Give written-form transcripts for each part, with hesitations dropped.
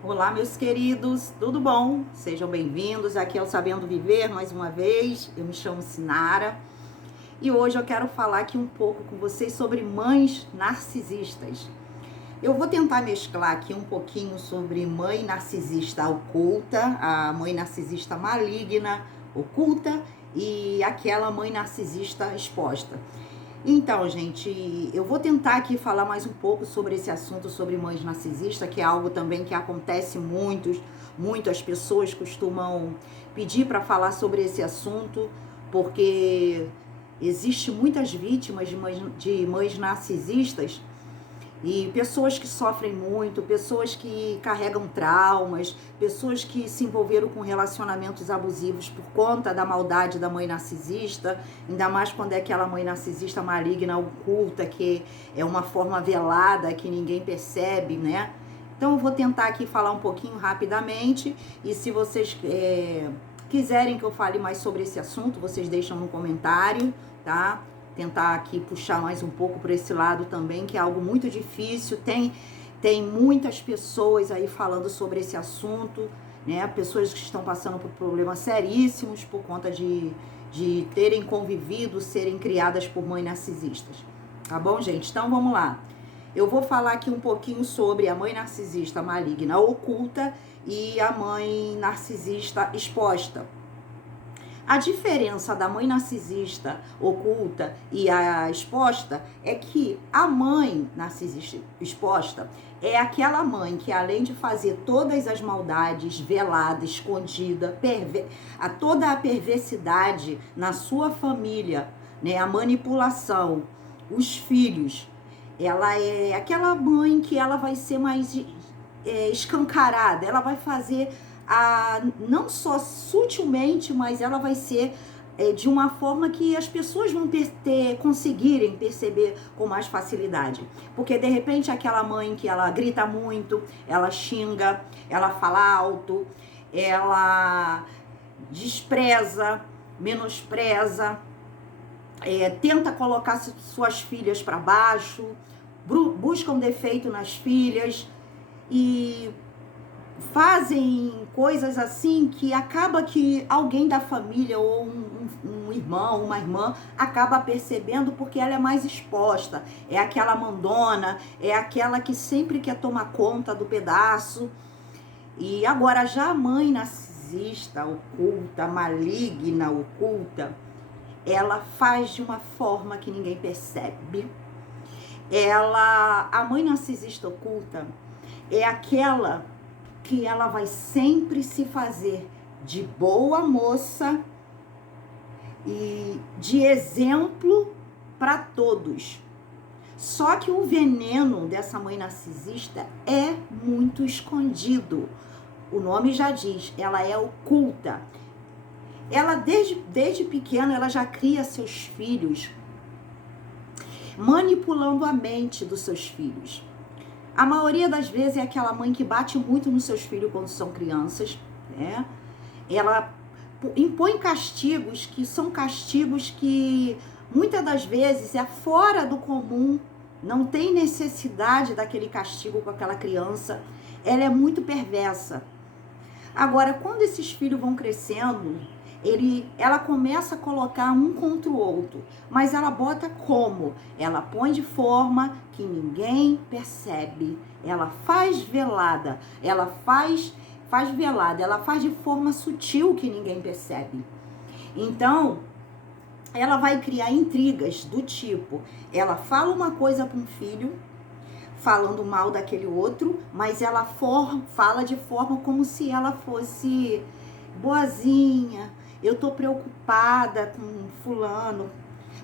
Olá, meus queridos, tudo bom? Sejam bem-vindos aqui ao Sabendo Viver mais uma vez. Eu me chamo Sinara e hoje eu quero falar aqui um pouco com vocês sobre mães narcisistas. Eu vou tentar mesclar aqui um pouquinho sobre mãe narcisista oculta, a mãe narcisista maligna, oculta, e aquela mãe narcisista exposta. Então, gente, eu vou tentar aqui falar mais um pouco sobre esse assunto, sobre mães narcisistas, que é algo também que acontece muito, as pessoas costumam pedir para falar sobre esse assunto, porque existe muitas vítimas de mães narcisistas e pessoas que sofrem muito, pessoas que carregam traumas, pessoas que se envolveram com relacionamentos abusivos por conta da maldade da mãe narcisista, ainda mais quando é aquela mãe narcisista maligna, oculta, que é uma forma velada que ninguém percebe, né? Então eu vou tentar aqui falar um pouquinho rapidamente e se vocês quiserem que eu fale mais sobre esse assunto, vocês deixam no comentário, tá? Tentar aqui puxar mais um pouco para esse lado também, que é algo muito difícil. Tem muitas pessoas aí falando sobre esse assunto, né? Pessoas que estão passando por problemas seríssimos por conta de terem convivido, serem criadas por mães narcisistas. Tá bom, gente? Então vamos lá. Eu vou falar aqui um pouquinho sobre a mãe narcisista maligna oculta e a mãe narcisista exposta. A diferença da mãe narcisista oculta e a exposta é que a mãe narcisista exposta é aquela mãe que, além de fazer todas as maldades velada, escondida, toda a perversidade na sua família, né, a manipulação, os filhos, ela é aquela mãe que ela vai ser mais escancarada, ela vai fazer não só sutilmente, mas ela vai ser de uma forma que as pessoas vão conseguirem perceber com mais facilidade. Porque de repente aquela mãe que ela grita muito, ela xinga, ela fala alto, ela despreza, menospreza, tenta colocar suas filhas para baixo, busca um defeito nas filhas e fazem coisas assim que acaba que alguém da família ou um irmão, uma irmã acaba percebendo porque ela é mais exposta, é aquela mandona, é aquela que sempre quer tomar conta do pedaço. E agora já a mãe narcisista, oculta, maligna, oculta, ela faz de uma forma que ninguém percebe. A mãe narcisista oculta é aquela que ela vai sempre se fazer de boa moça e de exemplo para todos. Só que o veneno dessa mãe narcisista é muito escondido. O nome já diz, ela é oculta. Ela desde pequena ela já cria seus filhos, manipulando a mente dos seus filhos. A maioria das vezes é aquela mãe que bate muito nos seus filhos quando são crianças, né? Ela impõe castigos que são castigos que muitas das vezes é fora do comum, não tem necessidade daquele castigo com aquela criança. Ela é muito perversa. Agora, quando esses filhos vão crescendo, ela começa a colocar um contra o outro, mas ela bota como? Ela põe de forma que ninguém percebe. Ela faz velada, ela faz velada, ela faz de forma sutil que ninguém percebe. Então, ela vai criar intrigas do tipo, ela fala uma coisa para um filho, falando mal daquele outro, mas ela fala de forma como se ela fosse boazinha. Eu tô preocupada com fulano,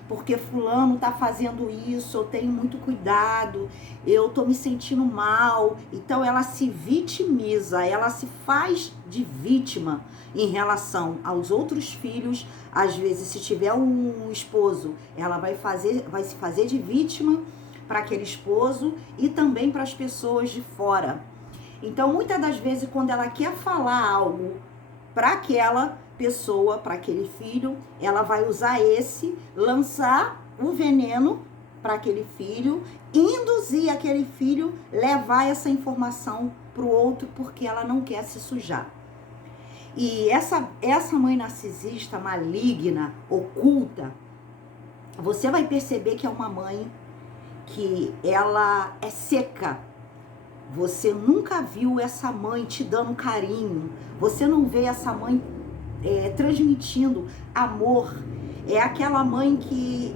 porque fulano tá fazendo isso, eu tenho muito cuidado, eu tô me sentindo mal. Então ela se vitimiza, ela se faz de vítima em relação aos outros filhos. Às vezes, se tiver um esposo, ela vai se fazer de vítima para aquele esposo e também para as pessoas de fora. Então, muitas das vezes, quando ela quer falar algo para aquela pessoa, para aquele filho, ela vai usar lançar o veneno para aquele filho, induzir aquele filho, levar essa informação pro outro porque ela não quer se sujar. E essa mãe narcisista, maligna, oculta, você vai perceber que é uma mãe que ela é seca. Você nunca viu essa mãe te dando carinho. Você não vê essa mãe transmitindo amor. É aquela mãe que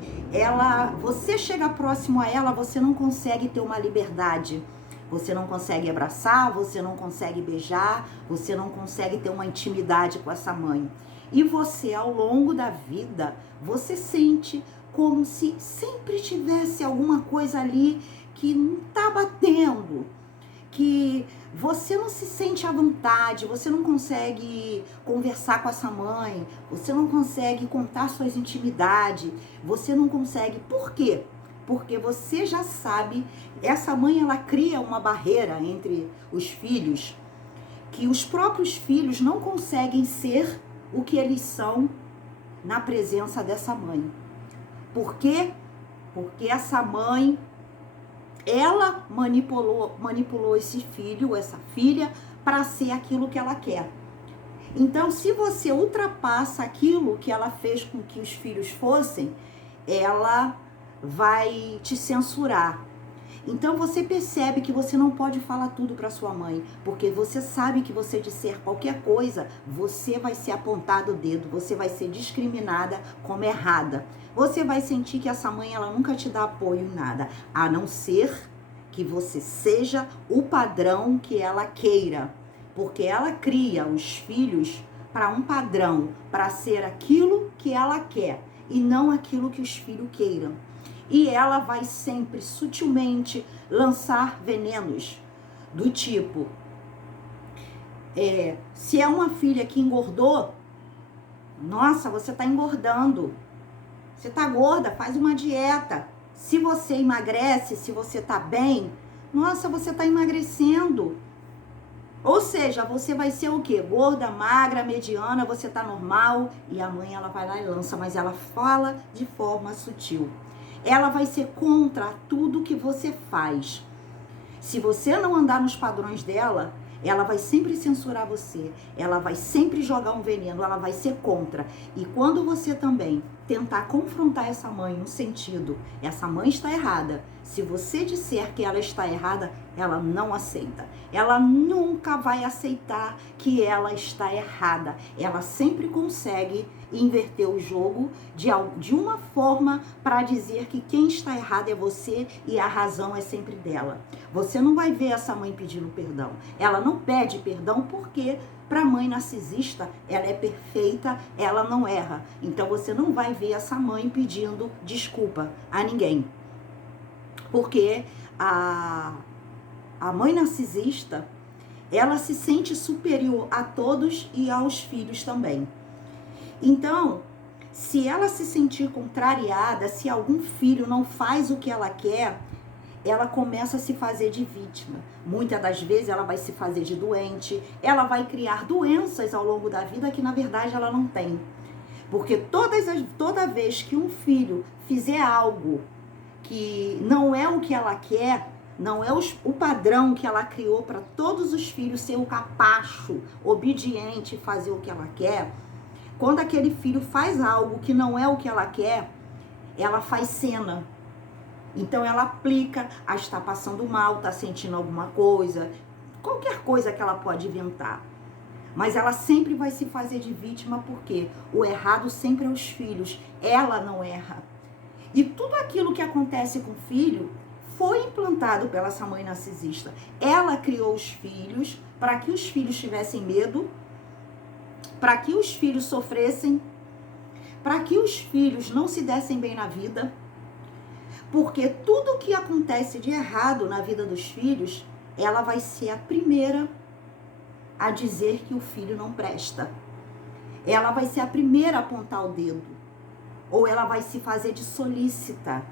você chega próximo a ela, você não consegue ter uma liberdade. Você não consegue abraçar, você não consegue beijar, você não consegue ter uma intimidade com essa mãe. E você, ao longo da vida, você sente como se sempre tivesse alguma coisa ali que não tá batendo, que você não se sente à vontade, você não consegue conversar com essa mãe, você não consegue contar suas intimidades, você não consegue. Por quê? Porque você já sabe, essa mãe ela cria uma barreira entre os filhos, que os próprios filhos não conseguem ser o que eles são na presença dessa mãe. Por quê? Porque essa mãe, ela manipulou esse filho, essa filha, para ser aquilo que ela quer. Então, se você ultrapassa aquilo que ela fez com que os filhos fossem, ela vai te censurar. Então você percebe que você não pode falar tudo para sua mãe, porque você sabe que você disser qualquer coisa, você vai ser apontado o dedo, você vai ser discriminada como errada. Você vai sentir que essa mãe ela nunca te dá apoio em nada, a não ser que você seja o padrão que ela queira, porque ela cria os filhos para um padrão, para ser aquilo que ela quer e não aquilo que os filhos queiram. E ela vai sempre, sutilmente, lançar venenos do tipo, se é uma filha que engordou, nossa, você tá engordando, você tá gorda, faz uma dieta. Se você emagrece, se você tá bem, nossa, você tá emagrecendo. Ou seja, você vai ser o quê? Gorda, magra, mediana, você tá normal. E a mãe, ela vai lá e lança, mas ela fala de forma sutil. Ela vai ser contra tudo que você faz. Se você não andar nos padrões dela, ela vai sempre censurar você. Ela vai sempre jogar um veneno, ela vai ser contra. E quando você também tentar confrontar essa mãe no sentido, essa mãe está errada. Se você disser que ela está errada, ela não aceita. Ela nunca vai aceitar que ela está errada. Ela sempre consegue inverter o jogo de uma forma para dizer que quem está errado é você e a razão é sempre dela. Você não vai ver essa mãe pedindo perdão. Ela não pede perdão porque para a mãe narcisista ela é perfeita, ela não erra. Então você não vai ver essa mãe pedindo desculpa a ninguém. Porque a mãe narcisista, ela se sente superior a todos e aos filhos também. Então, se ela se sentir contrariada, se algum filho não faz o que ela quer, ela começa a se fazer de vítima. Muitas das vezes ela vai se fazer de doente, ela vai criar doenças ao longo da vida que na verdade ela não tem. Porque toda vez que um filho fizer algo que não é o que ela quer, não é o padrão que ela criou para todos os filhos ser o capacho, obediente, fazer o que ela quer, quando aquele filho faz algo que não é o que ela quer, ela faz cena. Então ela aplica, está passando mal, está sentindo alguma coisa, qualquer coisa que ela pode inventar. Mas ela sempre vai se fazer de vítima porque o errado sempre é os filhos, ela não erra. E tudo aquilo que acontece com o filho foi implantado pela essa mãe narcisista. Ela criou os filhos para que os filhos tivessem medo, para que os filhos sofressem, para que os filhos não se dessem bem na vida. Porque tudo que acontece de errado na vida dos filhos, ela vai ser a primeira a dizer que o filho não presta. Ela vai ser a primeira a apontar o dedo. Ou ela vai se fazer de solícita.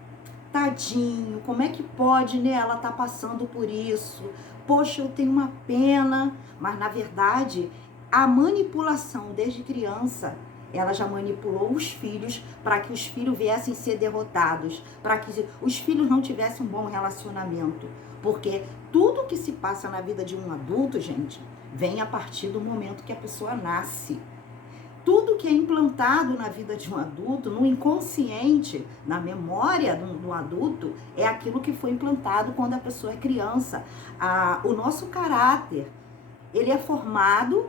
Tadinho, como é que pode, né? Ela tá passando por isso. Poxa, eu tenho uma pena. Mas, na verdade, a manipulação desde criança, ela já manipulou os filhos para que os filhos viessem ser derrotados, para que os filhos não tivessem um bom relacionamento. Porque tudo que se passa na vida de um adulto, gente, vem a partir do momento que a pessoa nasce. Tudo que é implantado na vida de um adulto, no inconsciente, na memória do adulto, é aquilo que foi implantado quando a pessoa é criança. O nosso caráter, ele é formado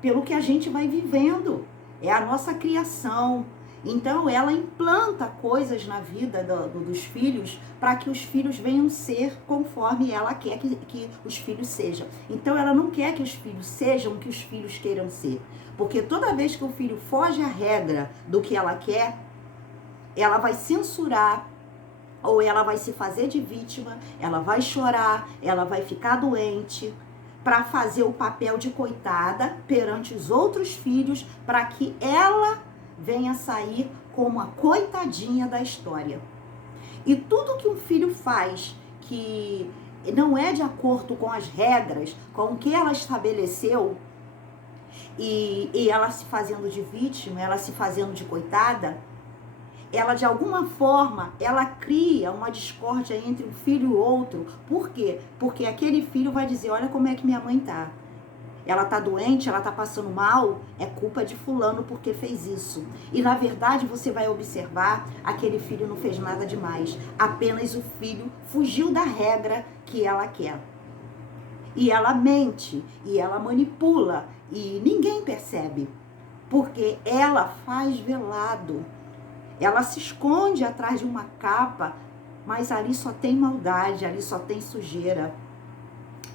pelo que a gente vai vivendo, é a nossa criação. Então, ela implanta coisas na vida dos filhos para que os filhos venham ser conforme ela quer que os filhos sejam. Então, ela não quer que os filhos sejam o que os filhos queiram ser. Porque toda vez que o filho foge à regra do que ela quer, ela vai censurar, ou ela vai se fazer de vítima, ela vai chorar, ela vai ficar doente, para fazer o papel de coitada perante os outros filhos, para que ela venha sair como a coitadinha da história. E tudo que um filho faz que não é de acordo com as regras, com o que ela estabeleceu, e ela se fazendo de vítima, ela se fazendo de coitada, ela de alguma forma, ela cria uma discórdia entre um filho e o outro. Por quê? Porque aquele filho vai dizer, olha como é que minha mãe tá. Ela tá doente, ela tá passando mal, é culpa de fulano porque fez isso. E na verdade você vai observar, aquele filho não fez nada demais. Apenas o filho fugiu da regra que ela quer. E ela mente, e ela manipula, e ninguém percebe. Porque ela faz velado. Ela se esconde atrás de uma capa, mas ali só tem maldade, ali só tem sujeira.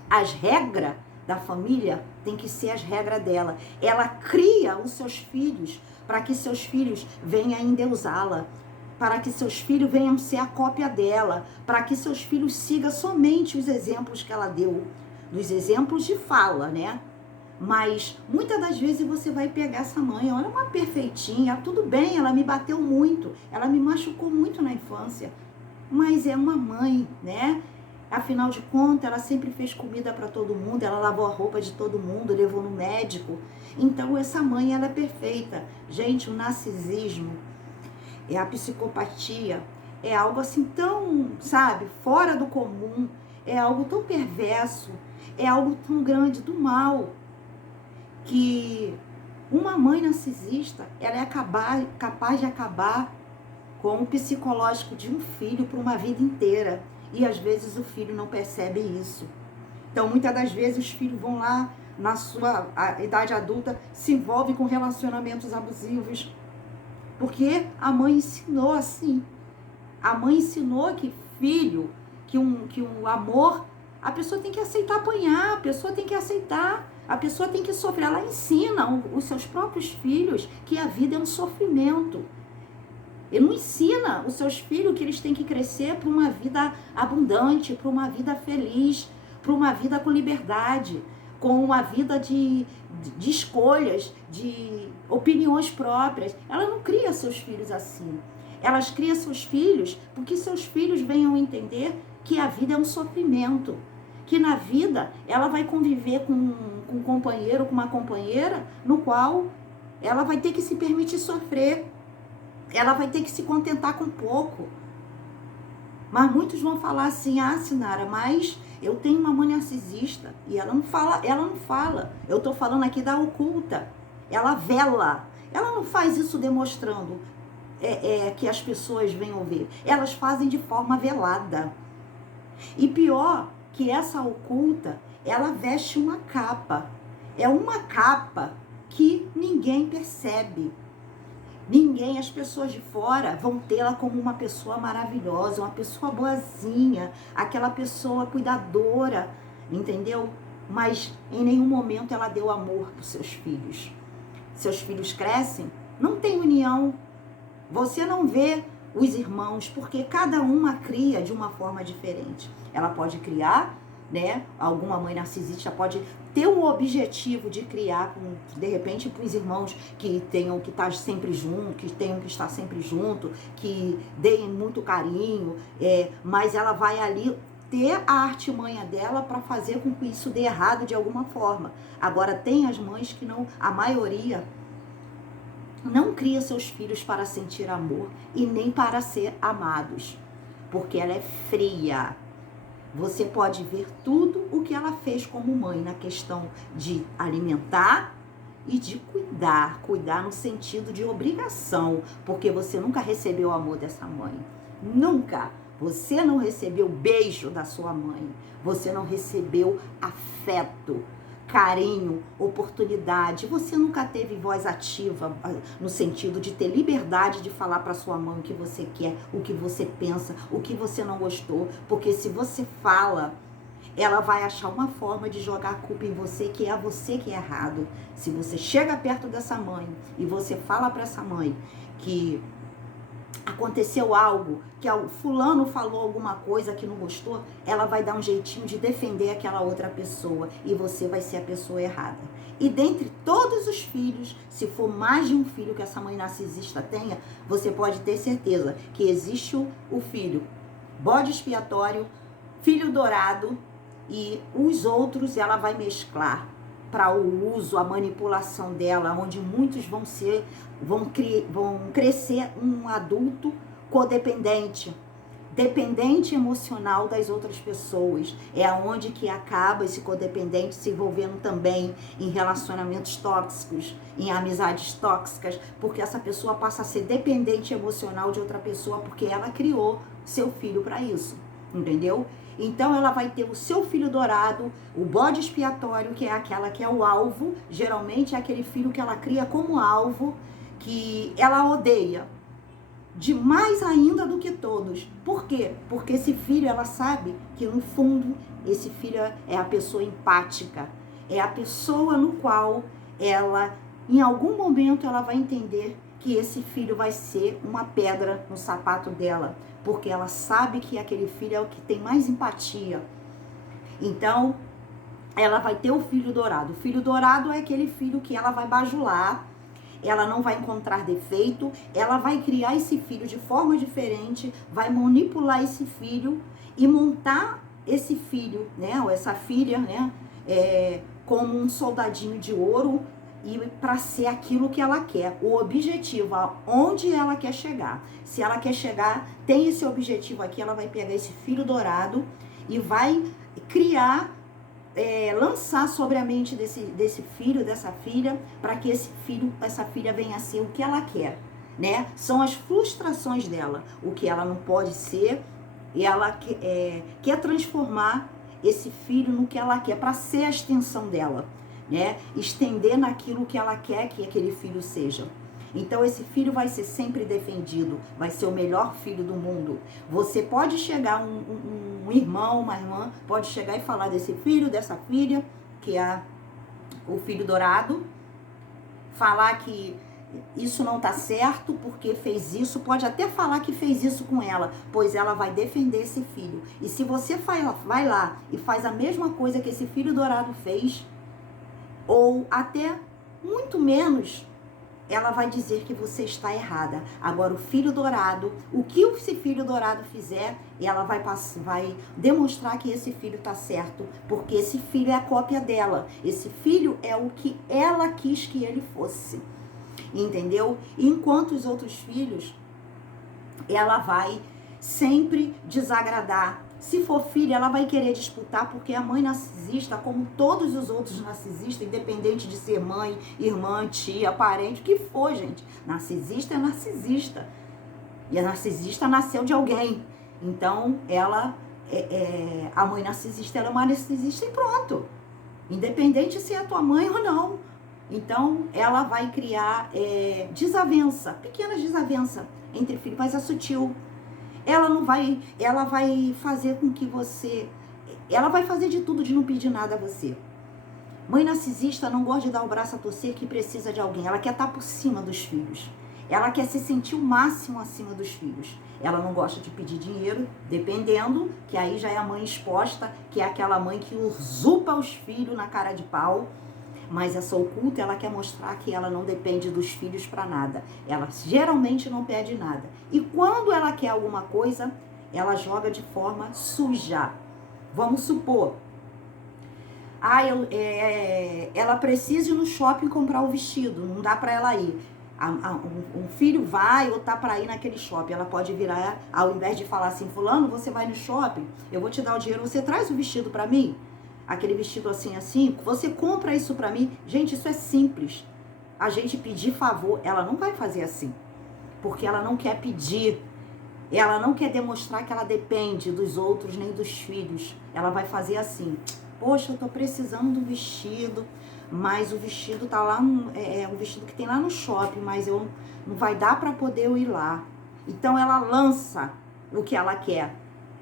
As regras da família tem que ser as regras dela. Ela cria os seus filhos para que seus filhos venham endeusá-la, para que seus filhos venham ser a cópia dela, para que seus filhos sigam somente os exemplos que ela deu, dos exemplos de fala, né? Mas muitas das vezes você vai pegar essa mãe, olha, uma perfeitinha, tudo bem, ela me bateu muito, ela me machucou muito na infância, mas é uma mãe, né? Afinal de contas, ela sempre fez comida para todo mundo, ela lavou a roupa de todo mundo, levou no médico. Então, essa mãe, ela é perfeita. Gente, o narcisismo, a psicopatia, é algo assim tão, sabe, fora do comum, é algo tão perverso, é algo tão grande do mal, que uma mãe narcisista, ela é capaz de acabar com o psicológico de um filho por uma vida inteira. E às vezes o filho não percebe isso. Então, muitas das vezes os filhos vão lá, na sua idade adulta, se envolvem com relacionamentos abusivos. Porque a mãe ensinou assim. A mãe ensinou que filho, que um amor, a pessoa tem que aceitar apanhar, a pessoa tem que aceitar, a pessoa tem que sofrer. Ela ensina os seus próprios filhos que a vida é um sofrimento. Ele não ensina os seus filhos que eles têm que crescer para uma vida abundante, para uma vida feliz, para uma vida com liberdade, com uma vida de escolhas, de opiniões próprias. Ela não cria seus filhos assim. Elas criam seus filhos porque seus filhos venham entender que a vida é um sofrimento. Que na vida ela vai conviver com um companheiro, com uma companheira, no qual ela vai ter que se permitir sofrer. Ela vai ter que se contentar com pouco. Mas muitos vão falar assim, Sinara, mas eu tenho uma mãe narcisista. E ela não fala. Eu estou falando aqui da oculta. Ela vela. Ela não faz isso demonstrando que as pessoas venham ver. Elas fazem de forma velada. E pior, que essa oculta, ela veste uma capa. É uma capa que ninguém percebe. Ninguém, as pessoas de fora vão tê-la como uma pessoa maravilhosa, uma pessoa boazinha, aquela pessoa cuidadora, entendeu? Mas em nenhum momento ela deu amor para os seus filhos. Seus filhos crescem, não tem união. Você não vê os irmãos, porque cada uma cria de uma forma diferente. Ela pode criar, né? Alguma mãe narcisista pode ter um objetivo de criar, de repente, para os irmãos que tenham que estar sempre junto, que tenham que estar sempre junto, que deem muito carinho, mas ela vai ali ter a artimanha dela para fazer com que isso dê errado de alguma forma. Agora, tem as mães que não, a maioria não cria seus filhos para sentir amor e nem para ser amados, porque ela é fria. você pode ver tudo o que ela fez como mãe na questão de alimentar e de cuidar. Cuidar no sentido de obrigação, porque você nunca recebeu o amor dessa mãe. Nunca. Você não recebeu o beijo da sua mãe. Você não recebeu afeto, carinho, oportunidade. Você nunca teve voz ativa no sentido de ter liberdade de falar para sua mãe o que você quer, o que você pensa, o que você não gostou. Porque se você fala, ela vai achar uma forma de jogar a culpa em você, que é você que é errado. Se você chega perto dessa mãe e você fala para essa mãe que aconteceu algo, que o fulano falou alguma coisa que não gostou, ela vai dar um jeitinho de defender aquela outra pessoa e você vai ser a pessoa errada. E dentre todos os filhos, se for mais de um filho que essa mãe narcisista tenha, você pode ter certeza que existe o filho bode expiatório, filho dourado, e os outros ela vai mesclar para o uso, a manipulação dela, onde muitos vão crescer um adulto codependente, dependente emocional das outras pessoas. É aonde que acaba esse codependente se envolvendo também em relacionamentos tóxicos, em amizades tóxicas, porque essa pessoa passa a ser dependente emocional de outra pessoa, porque ela criou seu filho para isso, entendeu? Então ela vai ter o seu filho dourado, o bode expiatório, que é aquela que é o alvo, geralmente é aquele filho que ela cria como alvo, que ela odeia, de mais ainda do que todos. Por quê? Porque esse filho, ela sabe que no fundo, esse filho é a pessoa empática, é a pessoa no qual ela, em algum momento, ela vai entender que esse filho vai ser uma pedra no sapato dela, porque ela sabe que aquele filho é o que tem mais empatia. Então, ela vai ter o filho dourado. O filho dourado é aquele filho que ela vai bajular, ela não vai encontrar defeito, ela vai criar esse filho de forma diferente, vai manipular esse filho e montar esse filho, né, ou essa filha, né, como um soldadinho de ouro, e para ser aquilo que ela quer, o objetivo, aonde ela quer chegar. Se ela quer chegar, tem esse objetivo aqui, ela vai pegar esse filho dourado e vai criar, lançar sobre a mente desse filho, dessa filha, para que esse filho, essa filha venha a ser o que ela quer, né? São as frustrações dela, o que ela não pode ser, e ela quer transformar esse filho no que ela quer, para ser a extensão dela, né? Estender naquilo que ela quer que aquele filho seja. Então esse filho vai ser sempre defendido, vai ser o melhor filho do mundo. Você pode chegar, um irmão, uma irmã, pode chegar e falar desse filho, dessa filha, que é o filho dourado, falar que isso não tá certo porque fez isso, pode até falar que fez isso com ela, pois ela vai defender esse filho. E se você vai lá e faz a mesma coisa que esse filho dourado fez, ou até muito menos, ela vai dizer que você está errada. Agora, o filho dourado, o que esse filho dourado fizer, ela vai demonstrar que esse filho está certo, porque esse filho é a cópia dela. Esse filho é o que ela quis que ele fosse, entendeu? Enquanto os outros filhos, ela vai sempre desagradar. Se for filha, ela vai querer disputar, porque a mãe narcisista, como todos os outros narcisistas, independente de ser mãe, irmã, tia, parente, o que for, gente. Narcisista é narcisista. E a narcisista nasceu de alguém. Então, ela, a mãe narcisista, ela é uma narcisista e pronto. Independente se é a tua mãe ou não. Então, ela vai criar desavença, pequenas desavenças entre filhos, mas é sutil. Ela vai fazer com que ela vai fazer de tudo de não pedir nada a você. Mãe narcisista não gosta de dar o braço a torcer, que precisa de alguém. Ela quer estar por cima dos filhos. Ela quer se sentir o máximo acima dos filhos. Ela não gosta de pedir dinheiro, dependendo, que aí já é a mãe exposta, que é aquela mãe que usurpa os filhos na cara de pau. Mas essa oculta, ela quer mostrar que ela não depende dos filhos para nada. Ela geralmente não pede nada. E quando ela quer alguma coisa, ela joga de forma suja. Vamos supor, ela precisa ir no shopping comprar o vestido, não dá para ela ir. Um filho vai ou tá para ir naquele shopping, ela pode virar, ao invés de falar assim, fulano, você vai no shopping, eu vou te dar o dinheiro, você traz o vestido para mim? Aquele vestido assim, assim, você compra isso para mim? Gente, isso é simples. A gente pedir favor, ela não vai fazer assim, porque ela não quer pedir, ela não quer demonstrar que ela depende dos outros nem dos filhos. Ela vai fazer assim, poxa, eu tô precisando do vestido, mas o vestido tá lá, o vestido que tem lá no shopping, mas não vai dar para poder eu ir lá. Então ela lança o que ela quer.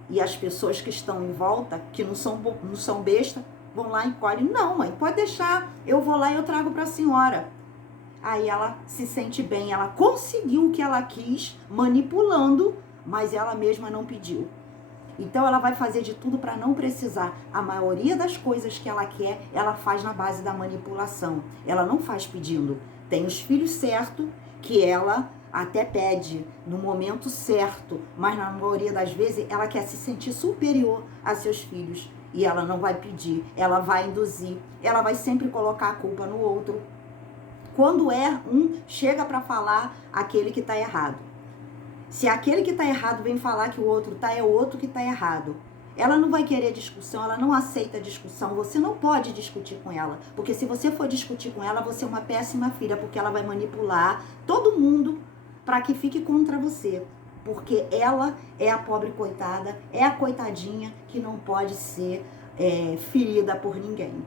E as pessoas que estão em volta, que não são besta, vão lá e colhem. Não, mãe, pode deixar, eu vou lá e eu trago para a senhora. Aí ela se sente bem, ela conseguiu o que ela quis, manipulando, mas ela mesma não pediu. Então ela vai fazer de tudo para não precisar. A maioria das coisas que ela quer, ela faz na base da manipulação. Ela não faz pedindo. Tem os filhos certos que ela até pede no momento certo, mas na maioria das vezes ela quer se sentir superior a seus filhos. E ela não vai pedir, ela vai induzir, ela vai sempre colocar a culpa no outro. Quando chega para falar aquele que está errado. Se aquele que está errado vem falar que o outro tá, é o outro que está errado. Ela não vai querer discussão, ela não aceita discussão. Você não pode discutir com ela. Porque se você for discutir com ela, você é uma péssima filha. Porque ela vai manipular todo mundo para que fique contra você. Porque ela é a pobre coitada, é a coitadinha que não pode ser ferida por ninguém.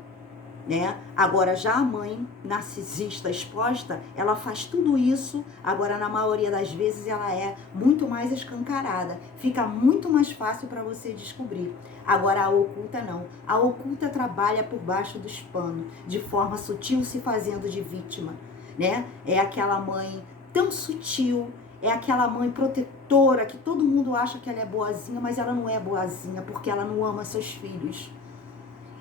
Né? Agora já a mãe narcisista exposta, ela faz tudo isso, agora na maioria das vezes ela é muito mais escancarada, fica muito mais fácil para você descobrir. Agora a oculta não, a oculta trabalha por baixo dos panos, de forma sutil, se fazendo de vítima, né? É aquela mãe tão sutil, é aquela mãe protetora que todo mundo acha que ela é boazinha, mas ela não é boazinha porque ela não ama seus filhos.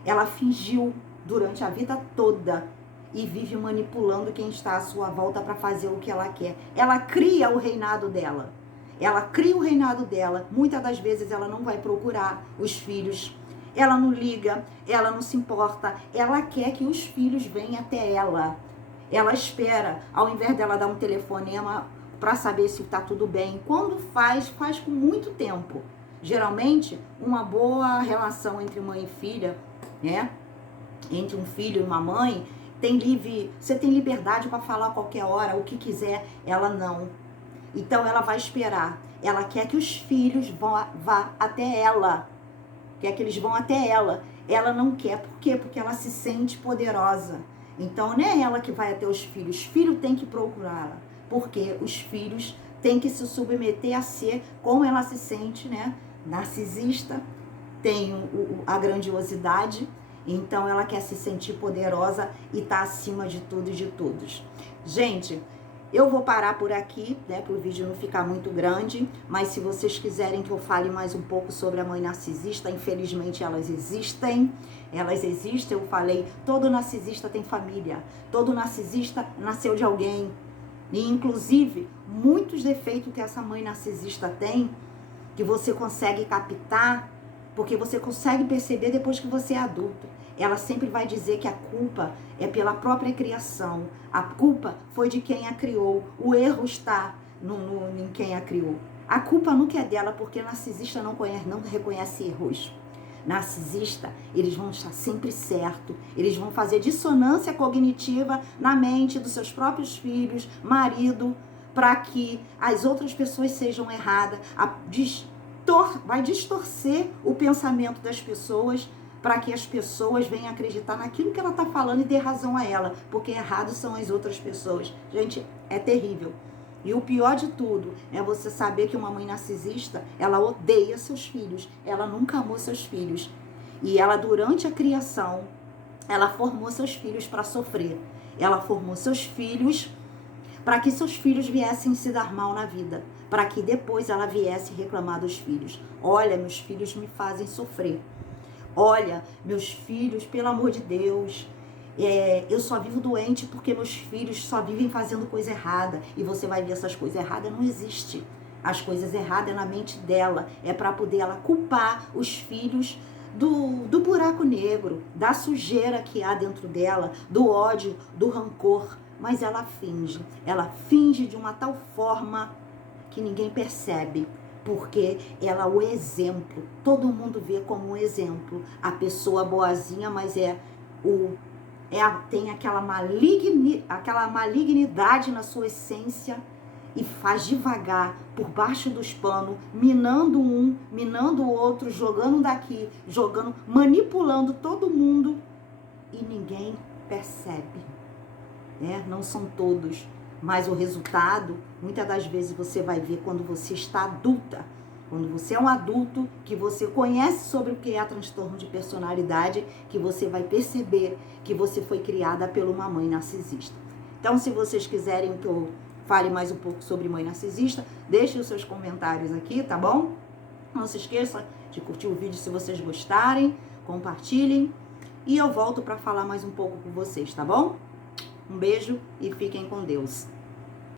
Ela fingiu durante a vida toda e vive manipulando quem está à sua volta para fazer o que ela quer. Ela cria o reinado dela. Ela cria o reinado dela. Muitas das vezes ela não vai procurar os filhos. Ela não liga, ela não se importa. Ela quer que os filhos venham até ela. Ela espera, ao invés dela dar um telefonema para saber se está tudo bem. Quando faz com muito tempo. Geralmente, uma boa relação entre mãe e filha, né? Entre um filho e uma mãe, você tem liberdade para falar a qualquer hora, o que quiser. Ela não. Então ela vai esperar. Ela quer que os filhos vá até ela. Quer que eles vão até ela. Ela não quer. Por quê? Porque ela se sente poderosa. Então não é ela que vai até os filhos. Os filhos têm que procurá-la. Porque os filhos têm que se submeter a ser como ela se sente, né? Narcisista, tem a grandiosidade. Então ela quer se sentir poderosa e tá acima de tudo e de todos. Gente, eu vou parar por aqui, né, para o vídeo não ficar muito grande, mas se vocês quiserem que eu fale mais um pouco sobre a mãe narcisista, infelizmente elas existem, eu falei, todo narcisista tem família, todo narcisista nasceu de alguém, e inclusive muitos defeitos que essa mãe narcisista tem, que você consegue captar, porque você consegue perceber depois que você é adulto. Ela sempre vai dizer que a culpa é pela própria criação. A culpa foi de quem a criou. O erro está em quem a criou. A culpa nunca é dela, porque narcisista não reconhece erros. Narcisista, eles vão estar sempre certo. Eles vão fazer dissonância cognitiva na mente dos seus próprios filhos, marido, para que as outras pessoas sejam erradas. Vai distorcer o pensamento das pessoas para que as pessoas venham acreditar naquilo que ela está falando e dê razão a ela, porque errados são as outras pessoas. Gente, é terrível. E o pior de tudo é você saber que uma mãe narcisista, ela odeia seus filhos, ela nunca amou seus filhos. E ela, durante a criação, ela formou seus filhos para sofrer. Ela formou seus filhos para que seus filhos viessem se dar mal na vida, para que depois ela viesse reclamar dos filhos. Olha, meus filhos me fazem sofrer. Olha, meus filhos, pelo amor de Deus, eu só vivo doente porque meus filhos só vivem fazendo coisa errada. E você vai ver, essas coisas erradas não existem. As coisas erradas é na mente dela. É para poder ela culpar os filhos do buraco negro, da sujeira que há dentro dela, do ódio, do rancor, mas ela finge de uma tal forma que ninguém percebe, porque ela é o exemplo, todo mundo vê como um exemplo, a pessoa boazinha, mas tem aquela malignidade na sua essência, e faz devagar, por baixo dos panos, minando um, minando o outro, jogando daqui, manipulando todo mundo, e ninguém percebe, né? Não são todos, mas o resultado, muitas das vezes você vai ver quando você está adulta, quando você é um adulto, que você conhece sobre o que é transtorno de personalidade, que você vai perceber que você foi criada por uma mãe narcisista. Então, se vocês quiserem que eu fale mais um pouco sobre mãe narcisista, deixe os seus comentários aqui, tá bom? Não se esqueça de curtir o vídeo se vocês gostarem, compartilhem, e eu volto para falar mais um pouco com vocês, tá bom? Um beijo e fiquem com Deus.